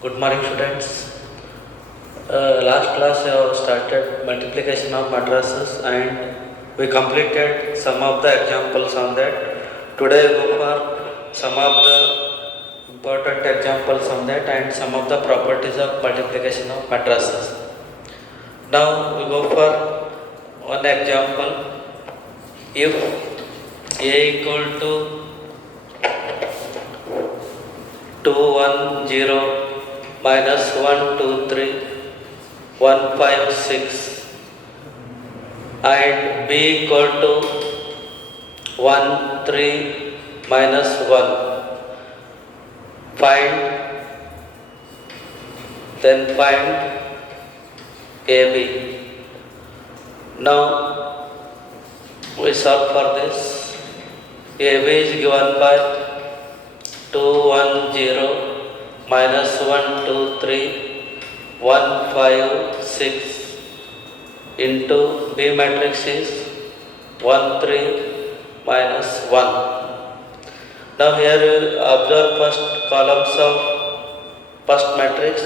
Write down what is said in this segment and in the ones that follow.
Good morning, students. Last class I have started multiplication of matrices and we completed some of the examples on that. Today we go for some of the important examples on that and some of the properties of multiplication of matrices. Now we go for one example. If A equal to 2, 1, 0, minus 1, 2, 3, 1, 5, 6 and B equal to 1, 3, minus 1. Find AB. Now we solve for this. AB is given by 2, 1, 0, minus 1, 2, 3, 1, 5, 6 into B matrix is 1, 3, minus 1. Now here you observe first columns of first matrix,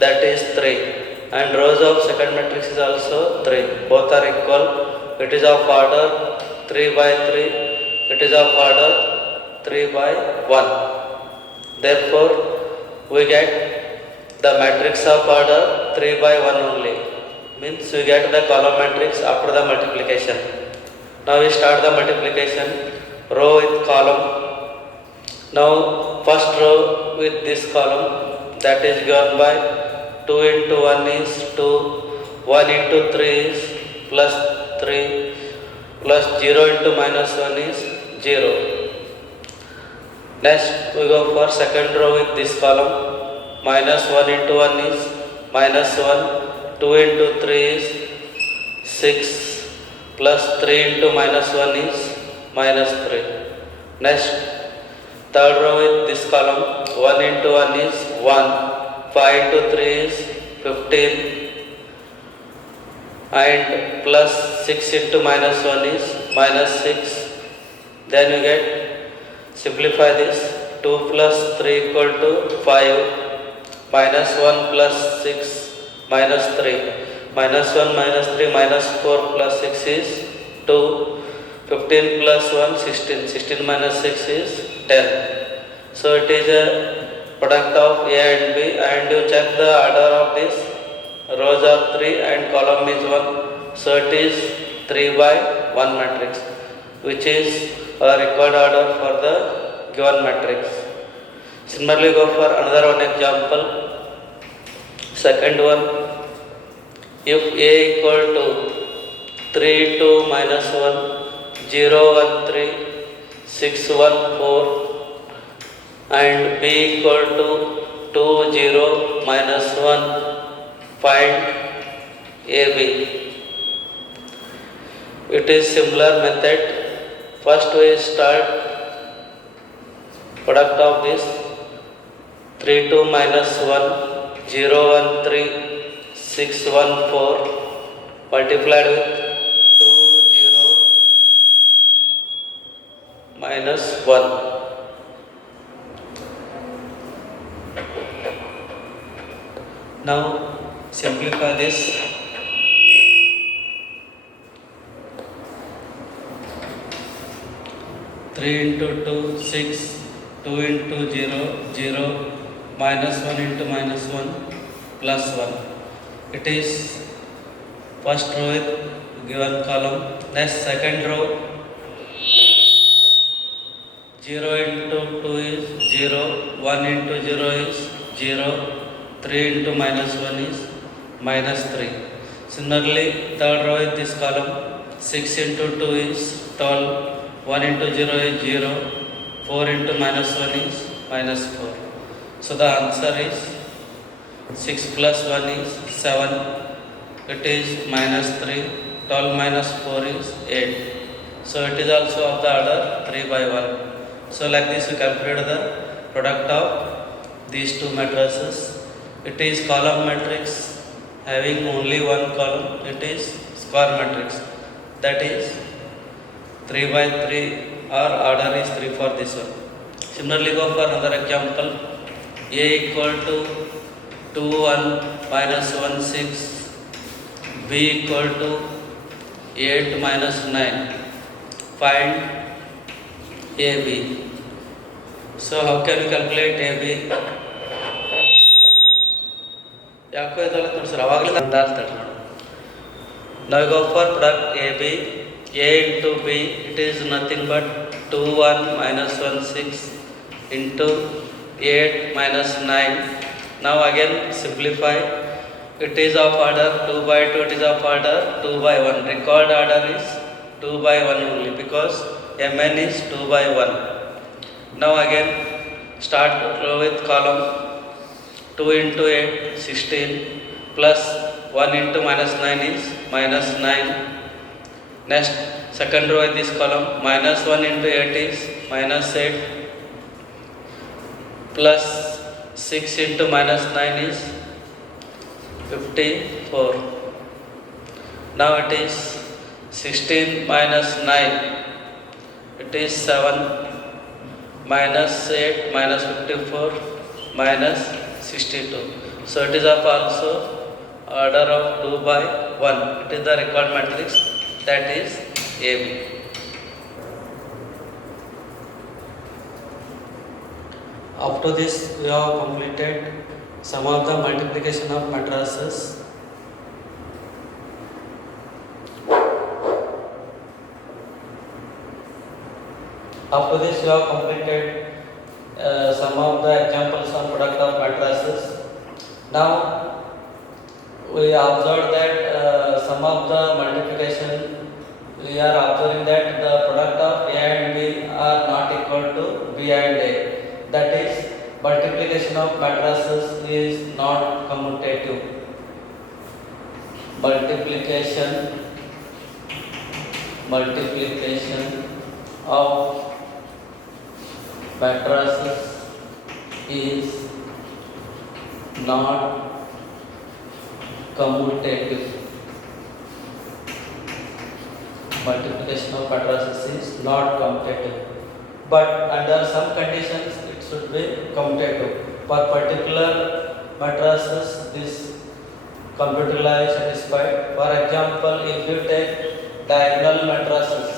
that is 3, and rows of second matrix is also 3. Both are equal. It is of order 3 by 3. It is of order 3 by 1. Therefore, we get the matrix of order 3 by 1 only. Means we get the column matrix after the multiplication. Now we start the multiplication, row with column. Now first row with this column, that is given by 2 into 1 is 2, 1 into 3 is plus 3, plus 0 into minus 1 is 0. Next we go for second row with this column, minus 1 into 1 is minus 1, 2 into 3 is 6, plus 3 into minus 1 is minus 3. Next third row with this column, 1 into 1 is 1, 5 into 3 is 15 and plus 6 into minus 1 is minus 6. Then you get, simplify this, 2 plus 3 equal to 5, minus 1 plus 6 minus 3, minus 1 minus 3 minus 4 plus 6 is 2, 15 plus 1 16, 16 minus 6 is 10. So it is a product of A and B, and you check the order of this, rows are 3 and column is 1. So it is 3 by 1 matrix, which is a required order for the given matrix. Similarly, go for another one example. Second one, if A equal to 3, 2, minus 1, 0, 1, 3, 6, 1, 4 and B equal to 2, 0, minus 1, find AB. It is similar method. First we start product of this 3, 2, minus 1, 0, 1, 3, 6, 1, 4 multiplied with 2, 0, minus 1. Now simplify this. 3 into 2, 6, 2 into 0, 0, minus 1 into minus 1, plus 1. It is first row with given column. Next second row, 0 into 2 is 0, 1 into 0 is 0, 3 into minus 1 is minus 3. Similarly, third row in this column, 6 into 2 is 12, 1 into 0 is 0, 4 into minus 1 is minus 4. So the answer is 6 plus 1 is 7, it is minus 3, 12 minus 4 is 8. So it is also of the order 3 by 1. So like this we calculate the product of these two matrices. It is column matrix having only one column, it is square matrix, that is 3 by 3 or order is 3 for this one. Similarly, go for another example. A equal to 2 1 minus 1 6, B equal to 8 minus 9. Find AB. So how can we calculate AB? ಯಾಕೋ ಇದಲ್ಲ ನೋಡಿ sir ಅವಾಗಲೇ ಅಂದಾಜ್ತಾರೆ ನೋಡಿ. Now we go for product AB. A into B, it is nothing but 2 1 minus 1 6 into 8 minus 9. Now again simplify. It is of order 2 by 2, it is of order 2 by 1. Record order is 2 by 1 only because Mn is 2 by 1. Now again start with column 2 into 8 16 plus 1 into minus 9 is minus 9. Next second row in this column minus 1 into 8 is minus 8 plus 6 into minus 9 is 54. Now it is 16 minus 9, it is 7 minus 8 minus 54 minus 62. So it is of also order of 2 by 1. It is the required matrix, that is AB. After this we have completed some of the multiplication of matrices. After this we have completed some of the examples of product of matrices. Now we observe that some of the multiplication we are observing that the product of A and B are not equal to B and A. That is, multiplication of matrices is not commutative. Multiplication of matrices is not commutative. Multiplication of matrices is not commutative, but under some conditions it should be commutative. For particular matrices this computer law is satisfied. For example, if you take diagonal matrices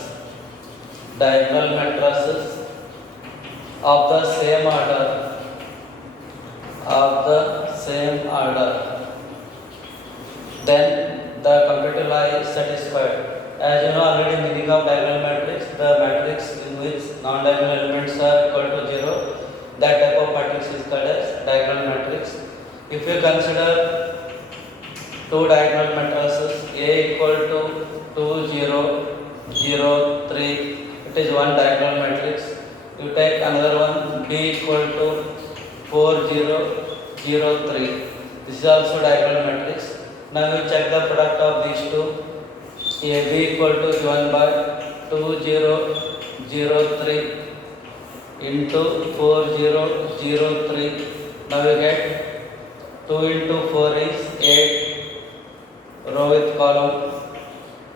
of the same order, then the computer law is satisfied. As you know already meaning of diagonal matrix, the matrix in which non-diagonal elements are equal to 0, that type of matrix is called as diagonal matrix. If you consider two diagonal matrices, A equal to 2 0 0 3, it is one diagonal matrix. You take another one, B equal to 4 0 0 3, this is also diagonal matrix. Now you check the product of these two. AB equal to given by 2 0 0 3 into 4 0 0 3. Now you get 2 into 4 is 8, row with column,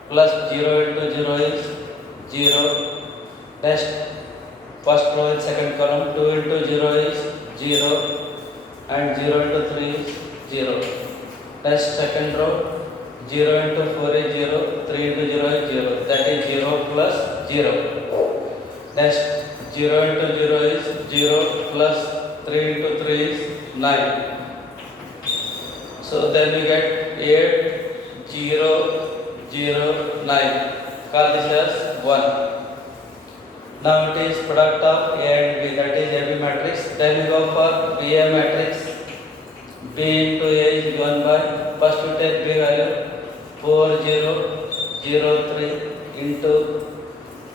plus 0 into 0 is 0. Next first row with second column, 2 into 0 is 0 and 0 into 3 is 0. Next second row, 0 into 4 is 0, 3 into 0 is 0, that is 0 plus 0. Next 0 into 0 is 0 plus 3 into 3 is 9. So then we get 8 0 0 9. Call this as 1. Now it is product of A and B, that is AB matrix. Then we go for BA matrix. B into A is given by, first we take B value 4 0 0 3 into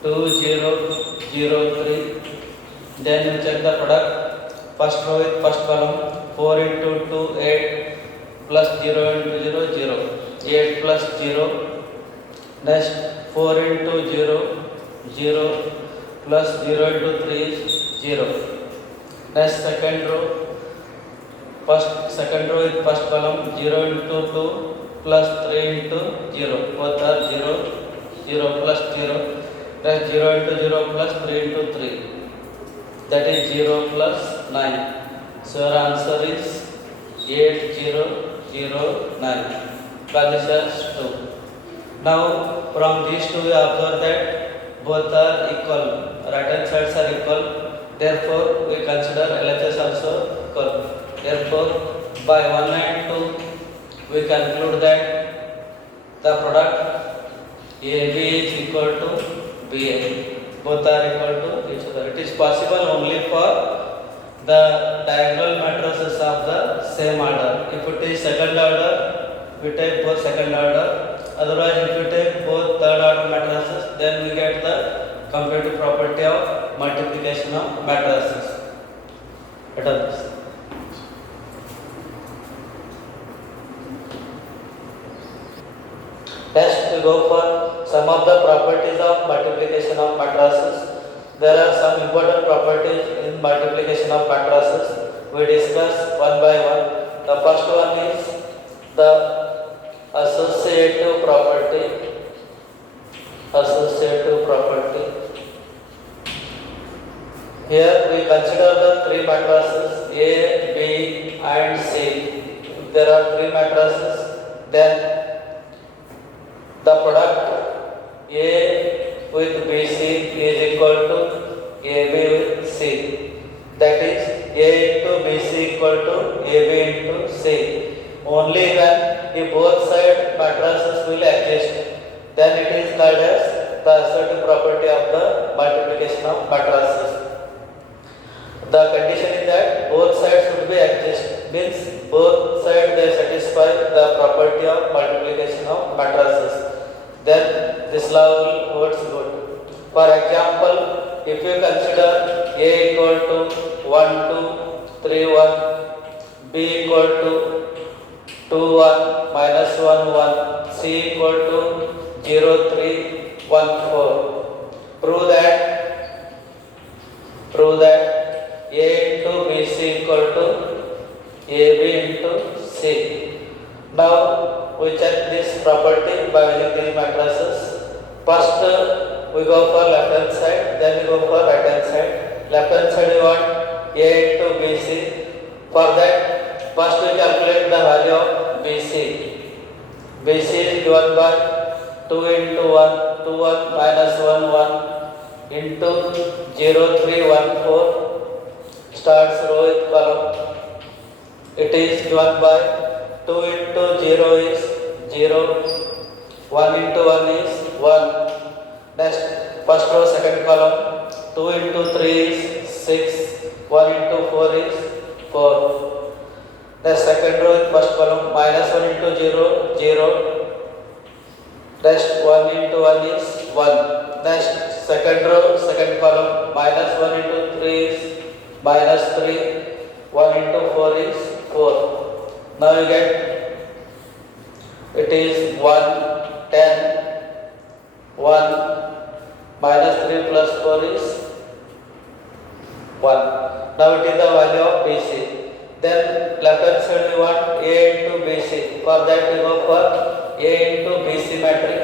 2 0 0 3. Then we check the product. First row with first column, 4 into 2 8 plus 0 into 0 0, 8 plus 0. Next 4 into 0 0 plus 0 into 3 is 0. Next second row with first column, 0 into 2 plus 3 into 0, both are 0 0 plus 0. Next 0 into 0 plus 3 into 3, that is 0 plus 9. So your answer is 8009. Conditions 2. Now from these two we observe that both are equal, right hand sides are equal. Therefore we consider LHS also equal. Therefore by 1 and 2 we conclude that the product AB is equal to BA. Both are equal to each other. It is possible only for the diagonal matrices of the same order. If it is second order, we take both second order. Otherwise, if we take both third order matrices, then we get the comparative property of multiplication of matrices. Next, we go for some of the properties of multiplication of matrices. There are some important properties in multiplication of matrices. We discuss one by one. The first one is the associative property. Associative property. Here we consider the three matrices A, B, and C. If there are three matrices, then the product A with BC is equal to AB with C. That is A into BC equal to AB into C. Only when if both side matrices will exist, then it is called as the associative property of the multiplication of matrices. The condition is that both sides should be exist, means both sides they satisfy the property of multiplication of matrices. Then this law will holds good. For example, if you consider A equal to 1 2 3 1, B equal to 2 1 minus 1 1, C equal to 0 3 1 4. Prove that A into BC equal to AB into C. Now we check this property by using these matrices. First we go for left hand side, then we go for right hand side. Left hand side we want A into BC. For that, first we calculate the value of BC. BC is given by 2 into 1, 2 1 minus 1 1 into 0 3 1 4. Starts row with column. It is given by 2 into 0 is 0, 1 into 1 is 1. Next, first row second column, 2 into 3 is 6, 1 into 4 is 4. Next, second row in first column, minus 1 into 0, 0. Next, 1 into 1 is 1. Next, second row second column, minus 1 into 3 is minus 3, 1 into 4 is 4. Now you get it is 1, 10, 1, minus 3 plus 4 is 1. Now it is the value of BC. Then left hand side we want A into BC. For that we go for A into BC matrix.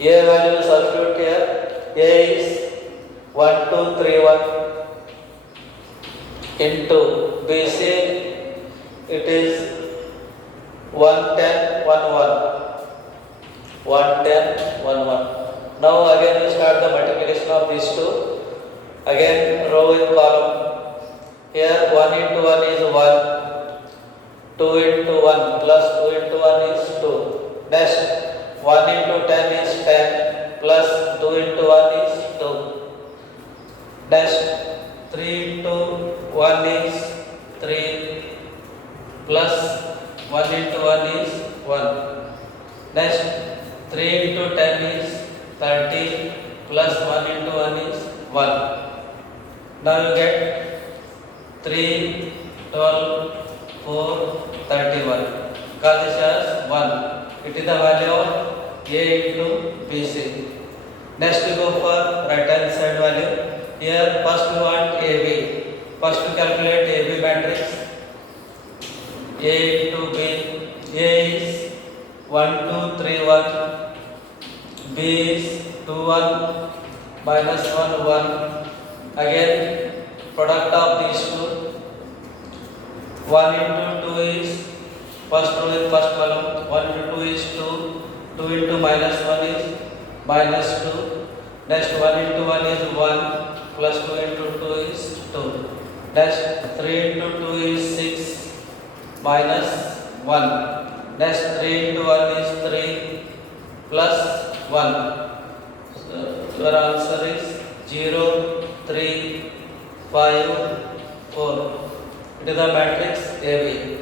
A value is substitute here. A is 1 2 3 1 into BC. It is 1 10 1 1. 1 10 1 1. Now again we start the multiplication of these two. Again row with column. Here 1 into 1 is 1. 2 into 1 plus 2 into 1 is 2. Next 1 into 10 is 10 plus 2 into 1 is 2. Next 3 into 1 is 3 plus 1 into 1 is 1. Next 3 into 10 is 30 plus 1 into 1 is 1. Now you get 3, 12, 4, 31. Call this as 1. It is the value of A into BC. Next we go for right hand side value. Here first we want AB. First we calculate AB matrix. A into B. A is 1 2 3 1. B is 2 1 minus 1 1. Again product of these two. 1 into 2 is first row with first column. 1 into 2 is 2. 2 into minus 1 is minus 2. Next 1 into 1 is 1. Plus 2 into 2 is 2. Next 3 into 2 is 6 minus 1. Next 3 into 1 is 3 plus 1. So your answer is 0, 3, 5, 4. It is the matrix AB.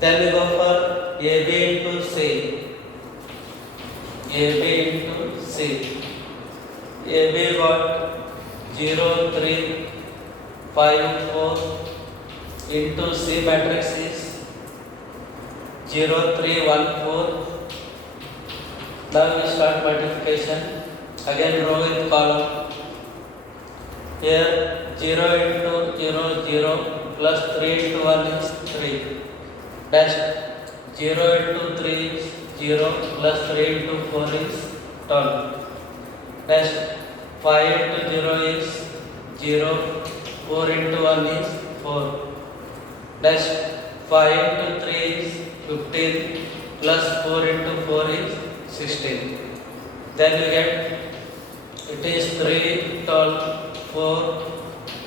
Then we go for AB into C. AB into C. AB got 0, 3, 5, 4 into C matrix is 0, 3, 1, 4. Now we start multiplication. Again row with column. Here 0 into 0, 0 plus 3 into 1 is 3. Next 0 into 3 is 0 plus 3 into 4 is 12. Next 5 into 0 is 0, 4 into 1 is 4. Next 5 into 3 is 15 plus 4 into 4 is 16. Then we get it is 3, 12, 4,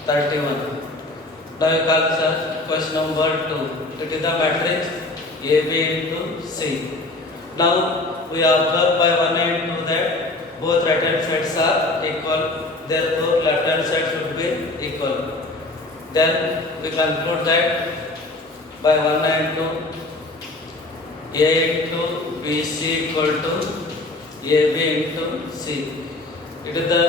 31. Now you call this as question number 2. It is the matrix AB into C. Now we observe by 1 and 2 that both right hand sides are equal. Therefore left hand side should be equal. Then we conclude that by 1 and 2 A into BC equal to AB into C. It is the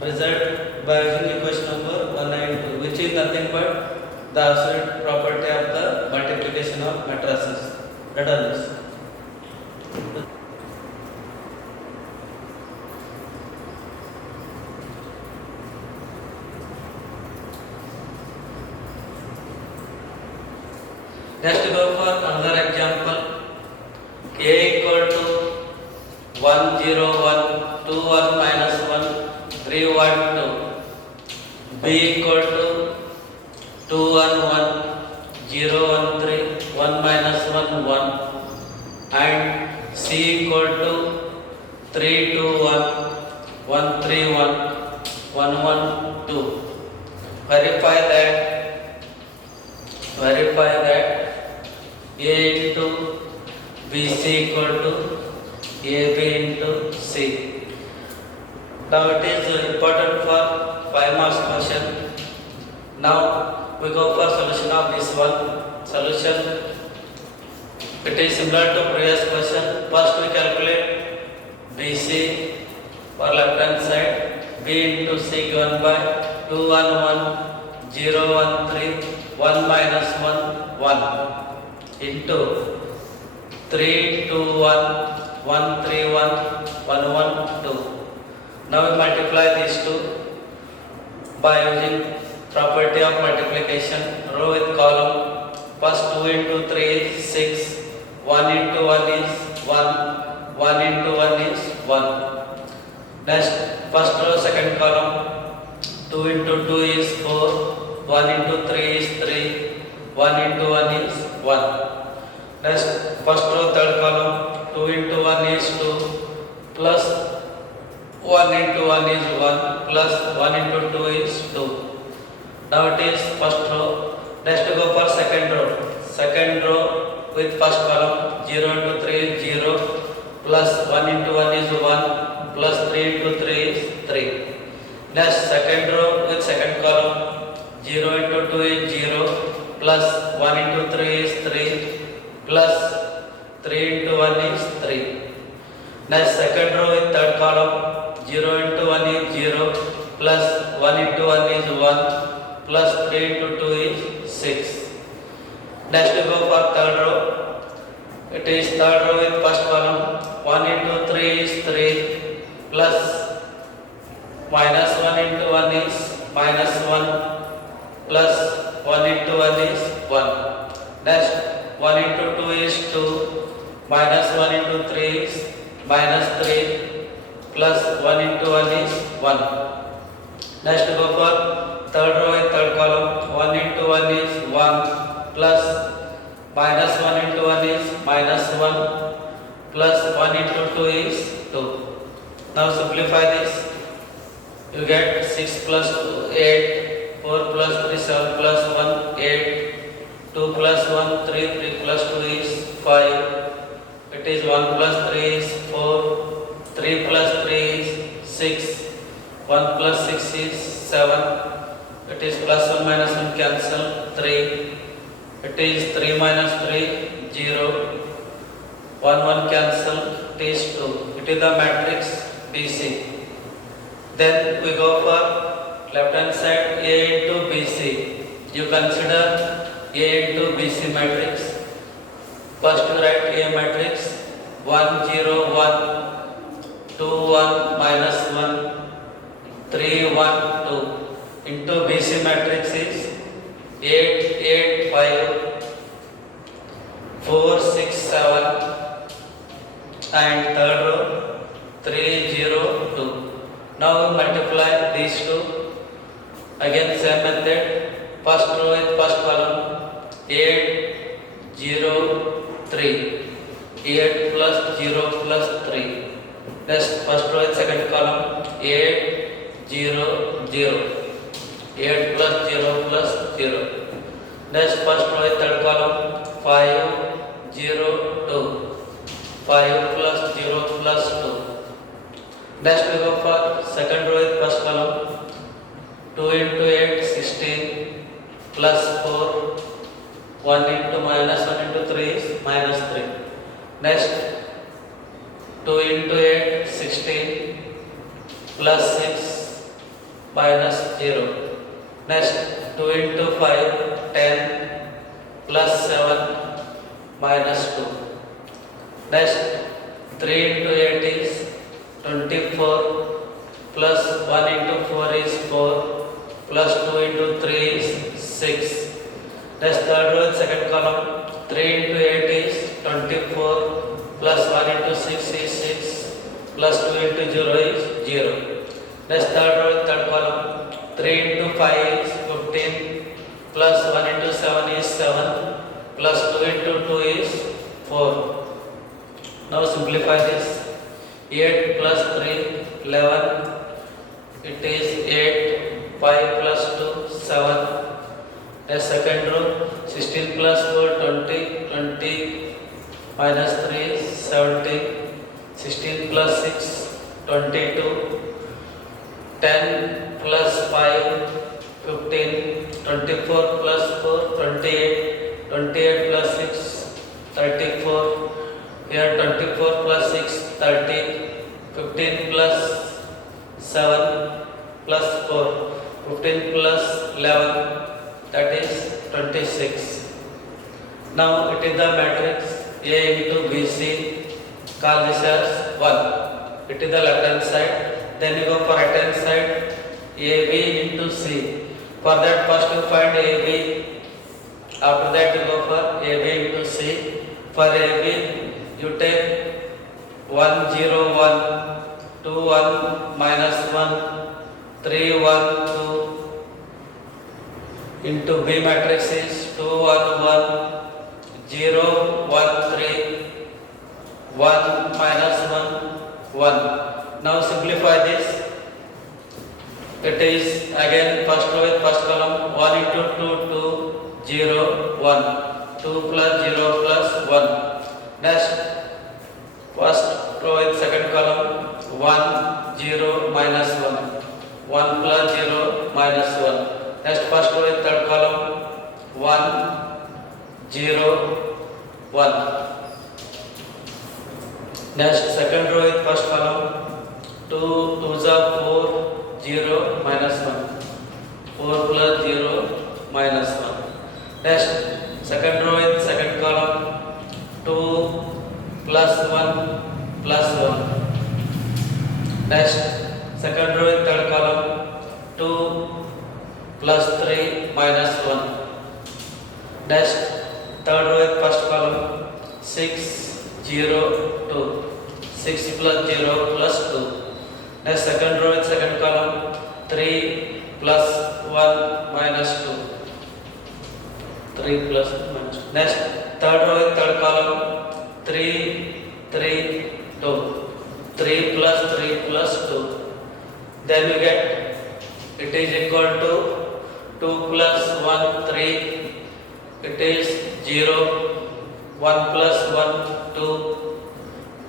result by using equation number 1 and 2, which is nothing but the absolute property of the multiplication of matrices. Let us see. Next go for another example. A equal to 1, 0, 1, 2, 1 minus 1, 3, 1, 2. B equal to 2, 1, 1, 0, 1, 3, 1 minus 1, 1. And C equal to 3, 2, 1, 1, 3, 1, 1, 1, 2. Verify that A into BC equal to AB into C. Now it is important for 5 marks question. Now we go for solution of this one. Solution, it is similar to previous question. First we calculate BC for left hand side. B into C given by 2, 1, 1, 0, 1, 3, 1 minus 1, 1 into 3, 2, 1, 1, 3, 1, 1, 1, 2. Now we multiply these two by using property of multiplication. Row with column. First 2 into 3 is 6. 1 into 1 is 1. 1 into 1 is 1. Next, first row, second column. 2 into 2 is 4. 1 into 3 is 3. 1 into 1 is 1. Next, first row, third column. 2 into 1 is 2. Plus 1 into 1 is 1. Plus 1 into 2 is 2. Now it is first row. Next we go for second row. Second row with first column. 0 into 3 is 0. Plus 1 into 1 is 1. Plus 3 into 3 is 3. Next second row with second column. 0 into 2 is 0. Plus 1 into 3 is 3. Plus 3 into 1 is 3. Next second row with third column. 0 into 1 is 0. Plus 1 into 1 is 1. Plus 3 into 2 is 6. Next we go for third row. It is third row with first column. 1 into 3 is 3. Plus minus 1 into 1 is minus 1. Plus 1 into 1 is 1. Next 1 into 2 is 2. Minus 1 into 3 is minus 3. Plus 1 into 1 is 1. Next go for third row and third column. 1 into 1 is 1. plus minus 1 into 1 is minus 1 plus 1 into 2 is 2. Now simplify this. You get 6 plus 2, 8, 4 plus 3, 7 plus 1, 8, 2 plus 1, 3, 3 plus 2 is 5. It is 1 plus 3 is 4, 3 plus 3 is 6, 1 plus 6 is 7. It is plus 1 minus 1 cancel 3. It is 3 minus 3 0. 1 1 cancel. It is 2. It is the matrix BC. Then we go for left hand side A into BC. You consider A into BC matrix. First you write A matrix 1 0 1 2 1 minus 1 3 1 2 into BC matrix is 8 8 5 4 6 7 and third row 3 0 2. Now multiply these two. Again same method. First row with first column 8 0 3. 8 plus 0 plus 3. Next first row with second column 8 0 0. 8 plus 0 plus 0. Next first row with third column 5 0 2. 5 plus 0 plus 2. Next we go for second row with first column 2 into 8 16 plus 4 1 into minus 1 into 3 is minus 3. Next 2 into 8 16 plus 6 minus 0. Next 2 into 5 10 plus 7 minus 2. Next 3 into 8 is 24 plus 1 into 4 is 4 plus 2 into 3 is 6. Next third row second column 3 into 8 is 24 plus 1 into 6 is 6 plus 2 into 0 is 0. Next third row third column 3 into 5 is 15 plus 1 into 7 is 7 plus 2 into 2 is 4. Now simplify this. 8 plus 3 11. It is 8 5 plus 2 7. Next second row 16 plus 4 20 20 minus 3 is 17. 16 plus 6 22. 10 plus 5 15. 24 plus 4 28. 28 plus 6 34. Here 24 plus 6 30. 15 plus 7 plus 4. 15 plus 11, that is 26. Now it is the matrix A into BC. Call this as 1. It is the left hand side. Then you go for right hand side AB into C. For that first you find AB. After that you go for AB into C. For AB you take 1 0 1 2 1 minus 1 3 1 2 into B matrix is 2 1 1 0 1 3 1 minus 1 1. Now simplify this. It is again first row with first column 1 into 2 2 0 1 2 plus 0 plus 1. Next first row with second column 1 0 minus 1 1 plus 0 minus 1. Next first row with third column 1 0 1. Next second row with first column 2 2s are 4 0 minus 1 4 plus 0 minus 1. Next second row with second column 2 plus 1 plus 1. Next second row with third column 2 plus 3 minus 1. Next third row with first column 6 0 2 6 plus 0 plus 2. Next second row with second column 3 plus 1 minus 2 3 plus minus 2. Next, third row in third column, 3, 3, 2. 3 plus 3 plus 2. Then we get it is equal to 2 plus 1, 3. It is 0. 1 plus 1, 2.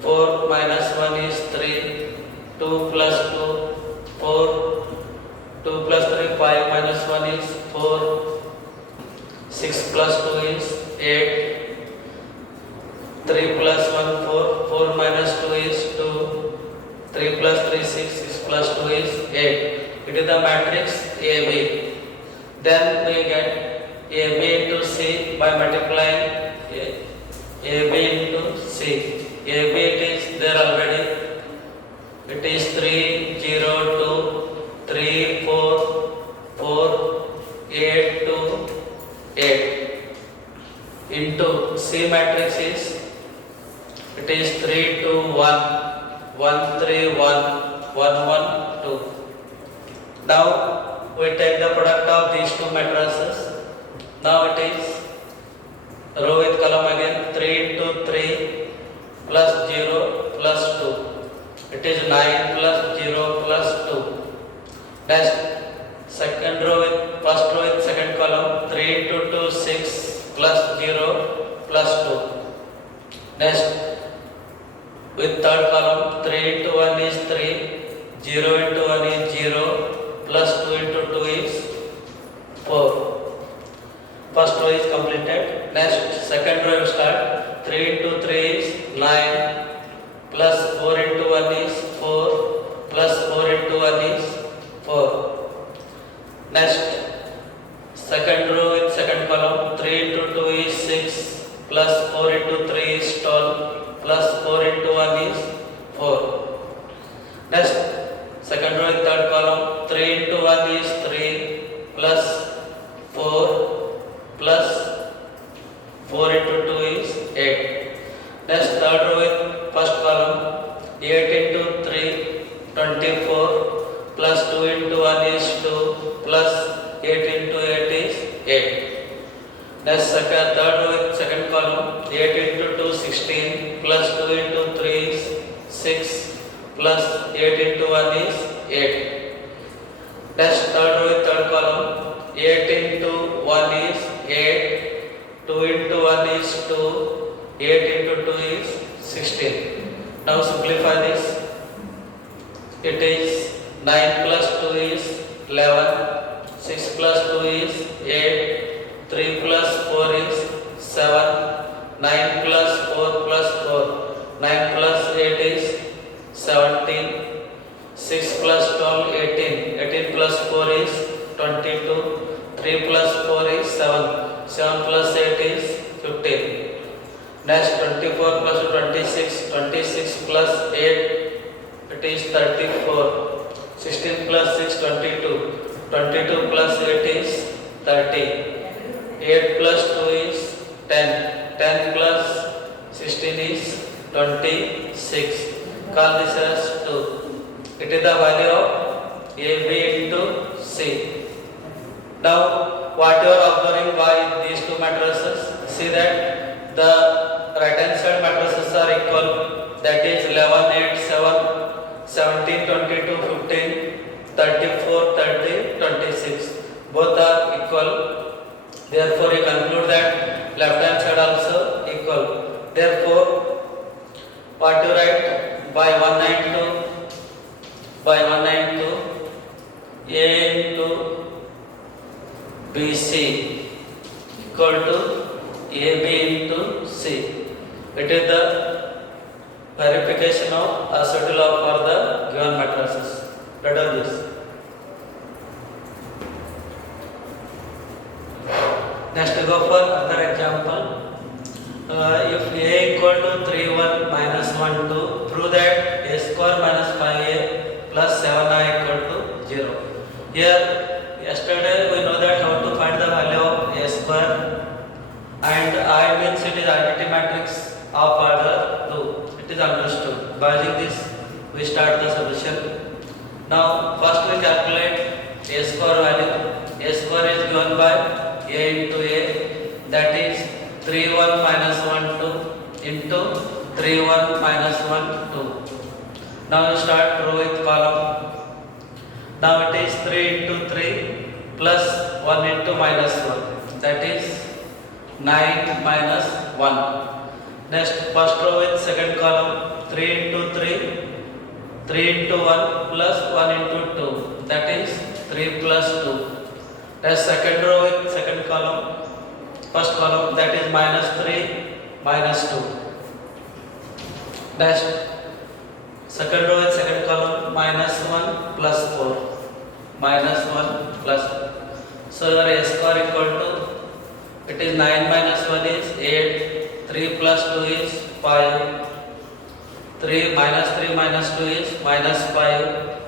4 minus 1 is 3. 2 plus 2, 4. 2 plus 3, 5 minus 1 is 4. 6 plus 2 is 8. 3 plus 1, 4. 4 minus 2 is 2. 3 plus 3, 6. 6 plus 2 is 8. It is the matrix AB. Then we get AB into C by multiplying AB into C. AB it is there already. It is 3, 0, 2, 3, 4, 4, 8, 2, 8. Into C matrix is, it is 3, 2, 1, 1, 3, 1, 1, 1, 2. Now we take the product of these two matrices. Now it is row with column again, 3 into 3 plus 0 plus 2. It is 9 plus 0 plus 2. Next, second row with first row with second column, 3 into 2, 6 plus 0 plus 2. Next, with third column, 3 into 1 is 3, 0 into 1 is 0, plus 2 into 2 is 4. First row is completed. Next, second row you start. 3 into 3 is 9, plus 4 into 1 is 4, plus 4 into 1 is 4. Next, second row in second column, 3 into 2 is 6, plus 4 into 3 is 12, plus 4 into 1 is 4. Next, second row in third column, 3 into 1 is 3, plus 4, plus 4 into 2 is 8. Next, third row in first column, 8 into 3, 24, plus 2 into 1 is 2, plus 8 into 8 is 8. Next, third row in second column, 8 into 2, 16, plus 2 into 3 is 6, plus 8 into 1 is 8. Next, third row in third column, 8 into 1 is 8, 2 into 1 is 2, 8 into 2 is 16. Now simplify this. It is 9 plus 2 is 11, 6 plus 2 is 8, 3 plus 4 is 7, 9 plus 4 plus 4, 9 plus 8 is 17, 6 plus 12, 18, 18 plus 4 is 22, 3 plus 4 is 7, 7 plus 8 is 15. Next, 24 plus 26, 26 plus 8, it is 34, 16 plus 6, 22, 22 plus 8 is 30, 8 plus 2 is 10, 10 plus 16 is 26. Call this as 2. It is the value of AB into C. Now, what you are observing by these two matrices, see that the right hand side matrices are equal, that is 11, 8, 7, 17, 22, 15, 34, 30, 26. Both are equal. Therefore, you conclude that left hand side also equal. Therefore, what you write by 192 A into BC equal to AB into C. It is the verification of associative law for the given matrices. Let us do this. Next, we go for another example. If A equal to 3, 1 minus 1, 2, prove that A square minus 5A plus 7I equal to 0. Here, yesterday we know that how to find the value of A square, and I means it is identity matrix of order 2. It is understood. By using this, we start the solution. Now, first we calculate A square value. A square is given by A into A. 3 1 minus 1 2 into 3 1 minus 1 2. Now you start row with column. Now it is 3 into 3 plus 1 into minus 1, that is 9 minus 1. Next, first row with second column, 3 into 3, 3 into 1 plus 1 into 2, that is 3 plus 2. Next, second row with second column, first column, that is minus 3 minus 2. Next, second row with second column, minus 1 plus 4, minus 1 plus 4. So your A square equal to, it is 9 minus 1 is 8, 3 plus 2 is 5, 3 minus 2 is minus 5,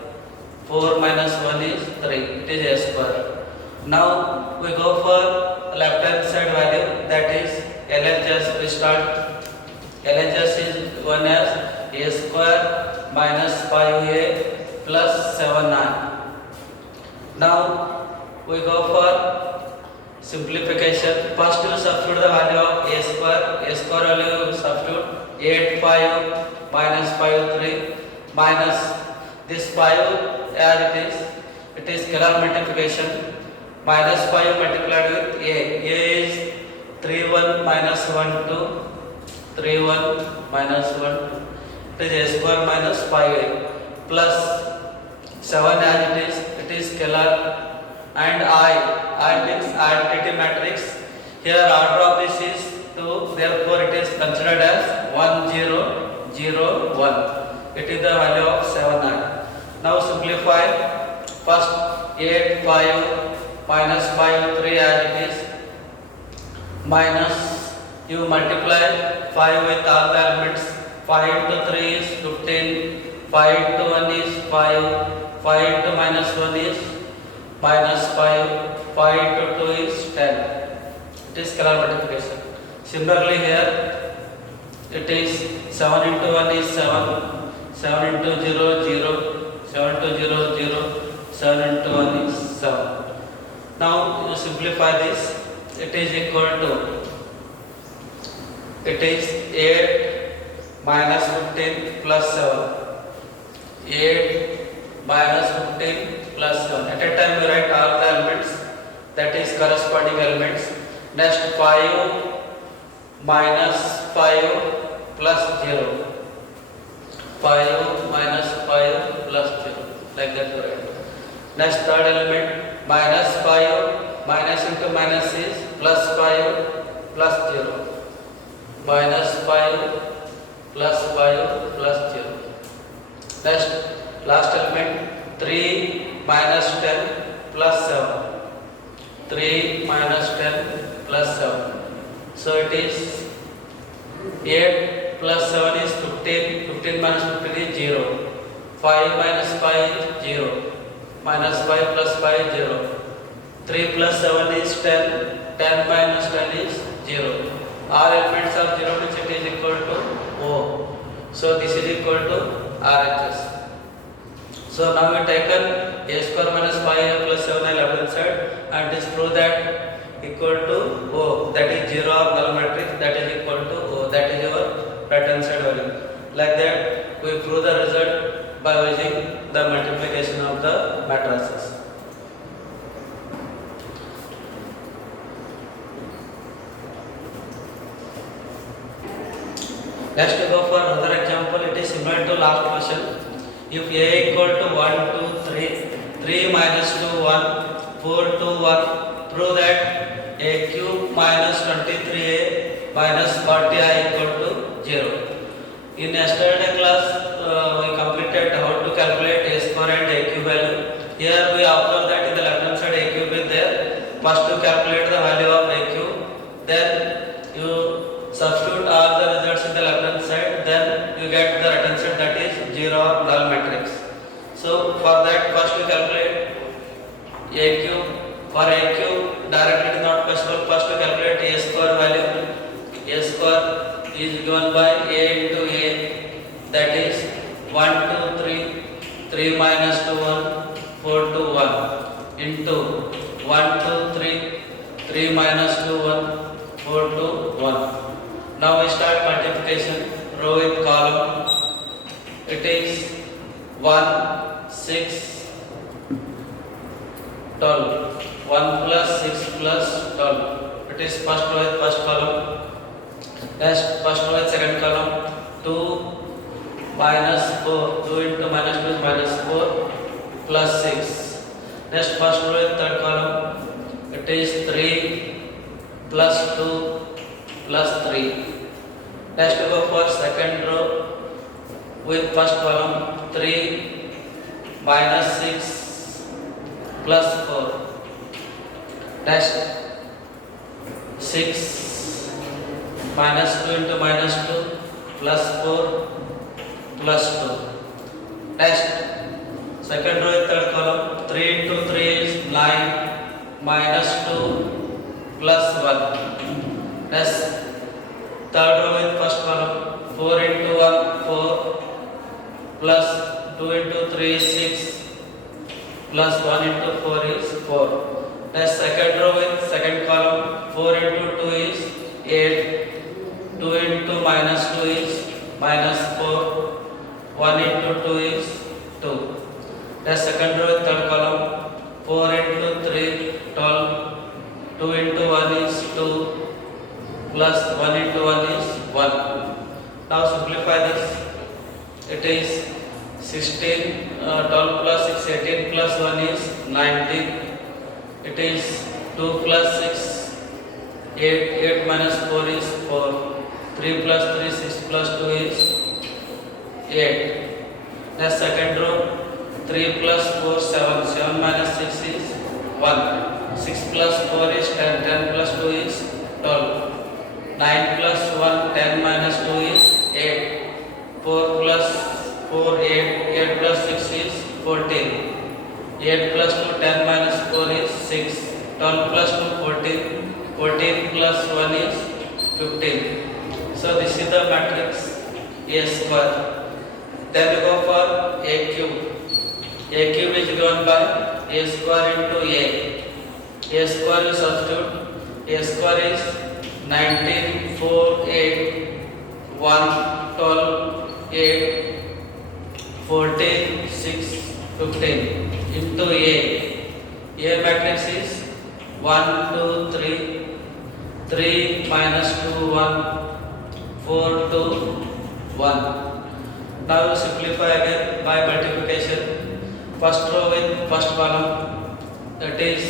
4 minus 1 is 3, it is A square. Now we go for left hand side value, that is LHS. We start LHS is 1 as A square minus 5A plus 7R. Now we go for simplification. First you substitute the value of A square. A square value you substitute 8 5 minus 5 3 minus this 5 as it is scalar multiplication. Minus 5 multiplied with A. A is 3 1 minus 1 2, 3 1 minus 1 2. It is A square minus 5A plus 7 as it is scalar, and I means identity matrix. Here order of this is 2, therefore it is considered as 1 0 0 1. It is the value of 7i. Now simplify. First 8 5 minus 5 3 as it is, minus you multiply 5 with all the elements. 5 into 3 is 15, 5 into 1 is 5, 5 into minus 1 is minus 5, 5 into 2 is 10. It is scalar multiplication. Similarly here it is 7 into 1 is 7, 7 into 0 0, 7 into 0 0, 7 into 1 is 7. Now you simplify this, it is equal to, it is 8 minus 15 plus 7, 8 minus 15 plus 7. At a time we write all the elements, that is corresponding elements. Next 5 minus 5 plus 0, 5 minus 5 plus 0, like that we write. Next third element, minus 5, minus into minus is plus 5 plus 0, minus 5 plus 5 plus 0. Next last element, 3 minus 10 plus 7, 3 minus 10 plus 7. So it is 8 plus 7 is 15, 15 minus 15 is 0, 5 minus 5 is 0, minus 5 plus 5 0, 3 plus 7 is 10, 10 minus 10 is 0. All elements are 0 means it is equal to O. So this is equal to RHS. So now we taken A square minus 5A plus 7A left hand side and disprove that equal to O, that is 0 or null matrix, that is equal to O, that is your right hand side value. Like that we prove the result by using the multiplication of the matrices. Next we go for another example. It is similar to last question. If A equal to 1 2 3, 3 minus 2 1, 4 2 1, prove that A cube minus 23A minus 40I equal to 0. In yesterday class we completed how to calculate A square and A cube value. Here we observe that in the left hand side A cube is there. First to calculate the value of A cube, then you substitute all the results in the left hand side, then you get the right hand side, that is 0 or null matrix. So for that first we calculate A cube. For A cube directly it is not possible. First to calculate A square value. A square is given by A into A, that is 1 2 3, 3 minus 2 1, 4 2 1 into 1 2 3, 3 minus 2 1, 4 2 1. Now we start multiplication row with column. It is 1, 6, 12. 1 plus 6 plus 12. It is first row with first column. Next first row with second column. 2 minus 4. 2 into minus 2 is minus 4 plus 6. Next first row with third column. It is 3 plus 2 plus 3. Next we go for second row with first column. 3 minus 6 plus 4. Next 6 minus 2 into minus 2 plus 4 plus 2. Next second row with third column. 3 into 3 is 9 minus 2 plus 1. Next third row with first column. 4 into 1 4 plus 2 into 3 is 6 plus 1 into 4 is 4. Next second row with second column. 4 into 2 is 8. 2 into minus 2 is minus 4. 1 into 2 is 2. Next second row with third column. 4 into 3 12. 2 into 1 is 2 plus 1 into 1 is 1. Now simplify this. It is 16, 12 plus 6, 18 plus 1 is 19. It is 2 plus 6, 8, 8 minus 4 is 4. 3 plus 3, 6 plus 2 is 8. Next second row. 3 plus 4, 7. 7 minus 6 is 1. 6 plus 4 is 10. 10 plus 2 is 12. 9 plus 1, 10 minus 2 is 8. 4 plus 4, 8. 8 plus 6 is 14. 8 plus 2, 10 minus 4 is 6. 12 plus 2, 14. 14 plus 1 is 15. So this is the matrix A square. Then we go for A cube. A cube is given by A square into A. A square is substitute. A square is 19, 4, 8, 1, 12, 8, 14, 6, 15 into A. A matrix is 1, 2, 3, 3 minus 2, 1, 4, 2, 1. Now we simplify again by multiplication. First row with first column, that is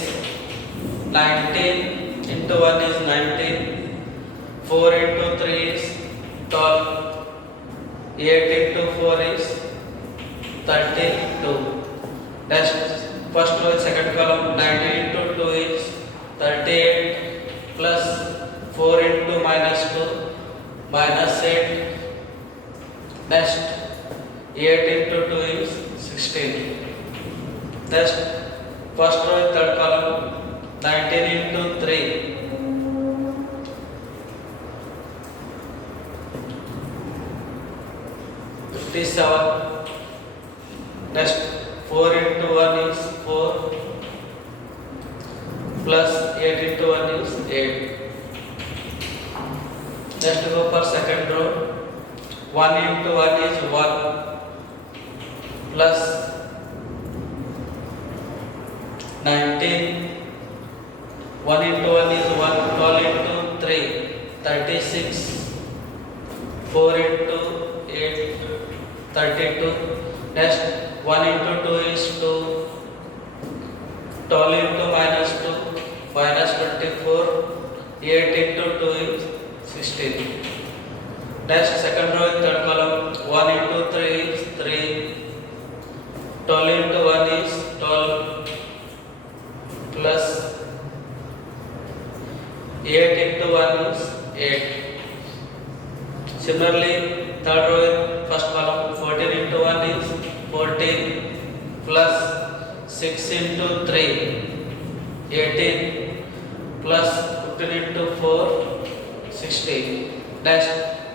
19 into 1 is 19, 4 into 3 is 12, 8 into 4 is 32. Next first row with second column, 19 into 2 is 38 plus 4 into minus 2 minus 8. Next 8 into 2 is 16. Next first row with third column, 19 into 3 57. Next 4 into 1 is 4 plus 8 into 1 is 8. Next go for second row. 1 into 1 is 1 plus 19. 1 into 1 is 1. 12 into 3, 36. 4 into 8, 32. Next 1 into 2 is 2. 12 into minus 2, minus 24. 8 into 2 is 16. Next second row in third column, 1 into 3 is 3. 12 into 1 is 12 plus 8 into 1 is 8. Similarly, third row in first column, 14 into 1 is 14 plus 6 into 3, 18 plus 15 into 4, 16. Next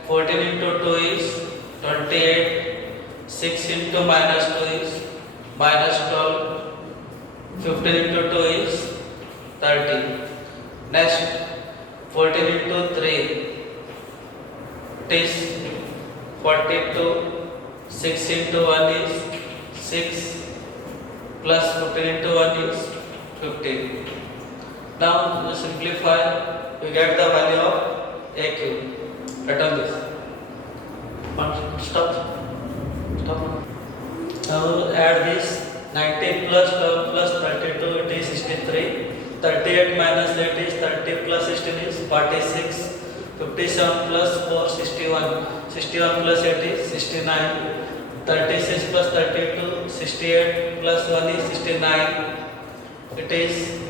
14 into 2 is 28. 6 into minus 2 is minus 12. 15 into 2 is 30. Next 14 into 3, It is 42. 6 into 1 is 6 plus 15 into 1 is 15. Now you simplify, you get the value of a cube. Write on this. Stop. Now add this 19 plus 12 plus 32, it is 63. 38 minus 8 is 30 plus 16 is 46. 57 plus 4 61. 61 plus 8 is 69. 36 plus 32 68 plus 1 is 69. It is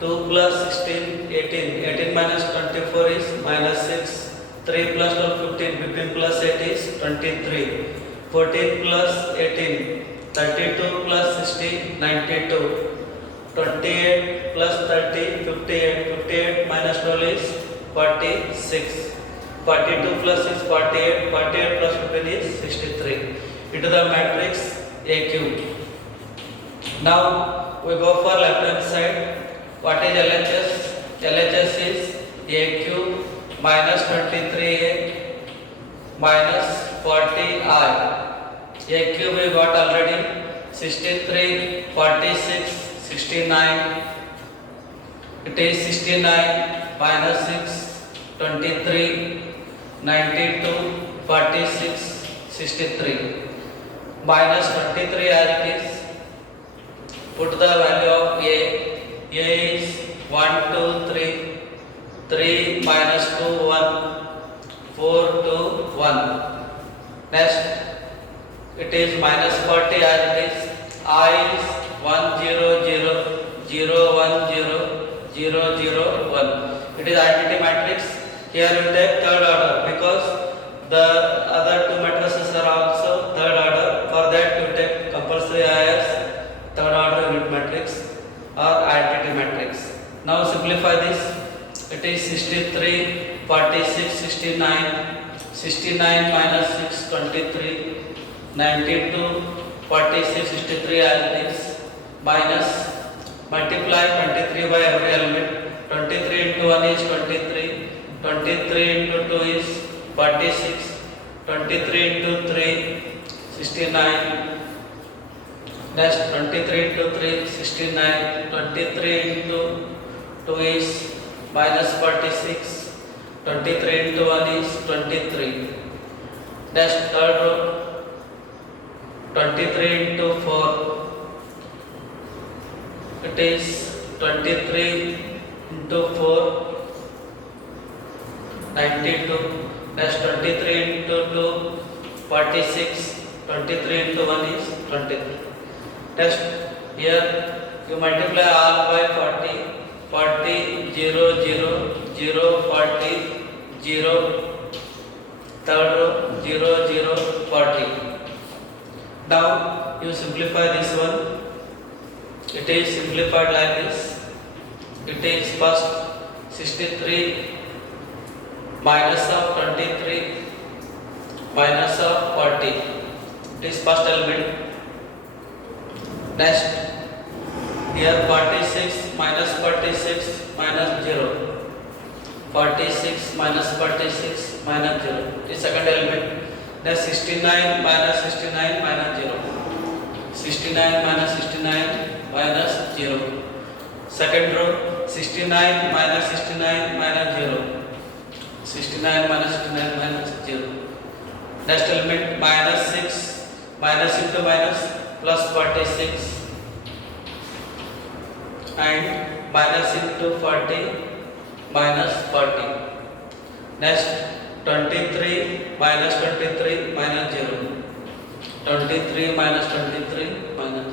2 plus 16 18. 18 minus 24 is minus 6. 3 plus 12 15. 15 plus 8 is 23. 14 plus 18 32 plus 60 92. 28 plus 30 58. 58 minus 12 is 46. 42 plus 6 48. 48 plus 15 is 63. Into the matrix A cube. Now we go for left hand side. What is LHS? LHS is A cube minus 23A minus 40I. A cube we got already 63, 46, 69. It is 69 minus 6, 23, 92, 46, 63. Minus 23 as it is. Put the value of A. A is 1, 2, 3. 3 minus 2, 1. 4, 2, 1. Next, it is minus 40 as it is. I is 1, 0, 0, 0, 1, 0, 0, 0, 1. It is identity matrix. Here we take third order because the other two matrices are also third order. For that you take compulsory as third order unit matrix or identity matrix. Now simplify this. It is 63, 46, 69. 69 minus 6, 23. 92, 46, 63 as it is. Minus, multiply 23 by every element. 23 into 1 is 23. 23 into 2 is 46. 23 into 3, 69. Next 23 into 3, 69. 23 into 2 is minus 46. 23 into 1 is 23. Next third row. 23 into 4. It is 23 into 4. 92. Next 23 into 2. 46. 23 into 1 is 23. Next here you multiply all by 40. 40, 0, 0, 0, 40, 0. Third row 0, 0, 40. Now you simplify this one. It is simplified like this. It is first 63 minus of 23 minus of 40. It is first element. Next here 46 minus 46 minus 0. 46 minus 46 minus 0. It is second element. Then 69 minus 69 minus 0. 69 minus 69 minus 0. Second row 69 minus 69 minus 0. 69 minus 69 minus 0. Next element minus 6 minus into minus plus 46 and minus into 40 minus 40. Next 23 minus 23 minus 0. 23 minus 23 minus.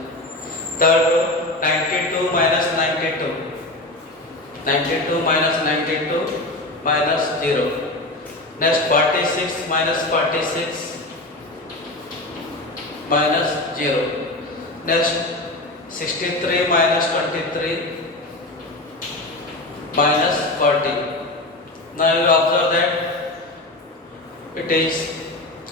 Third row 92 minus 92. 92 minus 92 minus 0. Next 46 minus 46 minus 0. Next 63 minus 23 minus 40. Now you observe that it is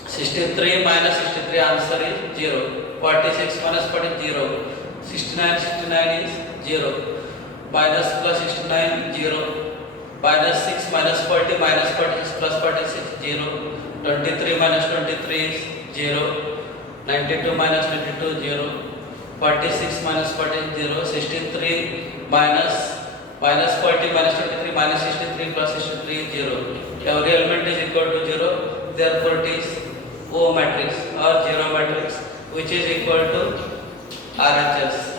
63 minus 63 answer is 0. 46 minus 40 0. 69 69 is 0. Minus plus 69 0. minus 6 minus 40 minus 46 plus 46 0, 23 minus 23 is 0, 92 minus 92 0, 46 minus 40 0, 63 minus 40 minus 23 minus 63 plus 63 0. Every element is equal to 0, therefore it is O matrix or 0 matrix, which is equal to RHS.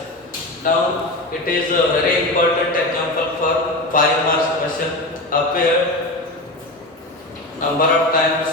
Now it is a very important example for 5 marks question, appeared number of times